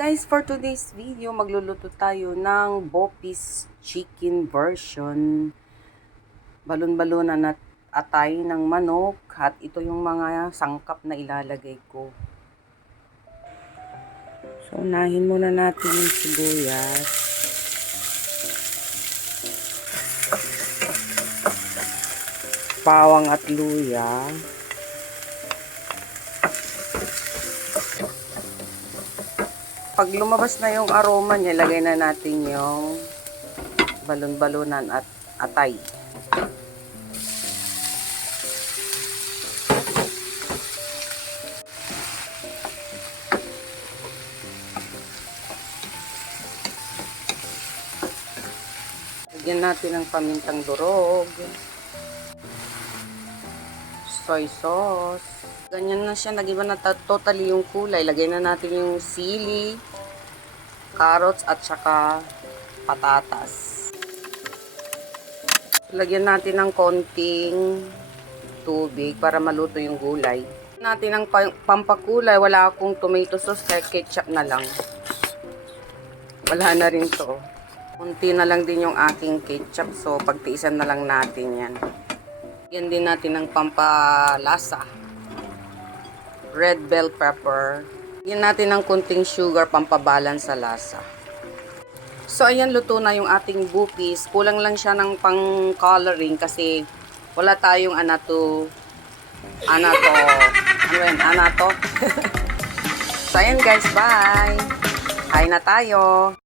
Guys, for today's video, magluluto tayo ng Bopis chicken version. Balon-balunan at atay ng manok at ito yung mga sangkap na ilalagay ko. So, unahin muna natin yung sibuyas. Bawang at luya. Pag lumabas na yung aroma niya, lagay na natin yung balon-balunan at atay. Lagyan natin ng pamintang durog, soy sauce. Ganyan na siya, nag-iba na totally yung kulay. Lagay na natin yung sili, carrots at saka patatas. Lagyan natin ng konting tubig para maluto yung gulay. Natin ng pampakulay, wala akong tomato sauce kaya ketchup na lang. Wala na rin to. Kunti na lang din yung aking ketchup, so pagtiisan na lang natin yan. Yan din natin ng pampalasa. Red bell pepper. Yan natin ng kunting sugar, pampabalance sa lasa. So, ayan, luto na yung ating bupis. Kulang lang siya ng pang-coloring kasi wala tayong anato. Ano yan? Anato? So, ayan guys, bye! Kain na tayo!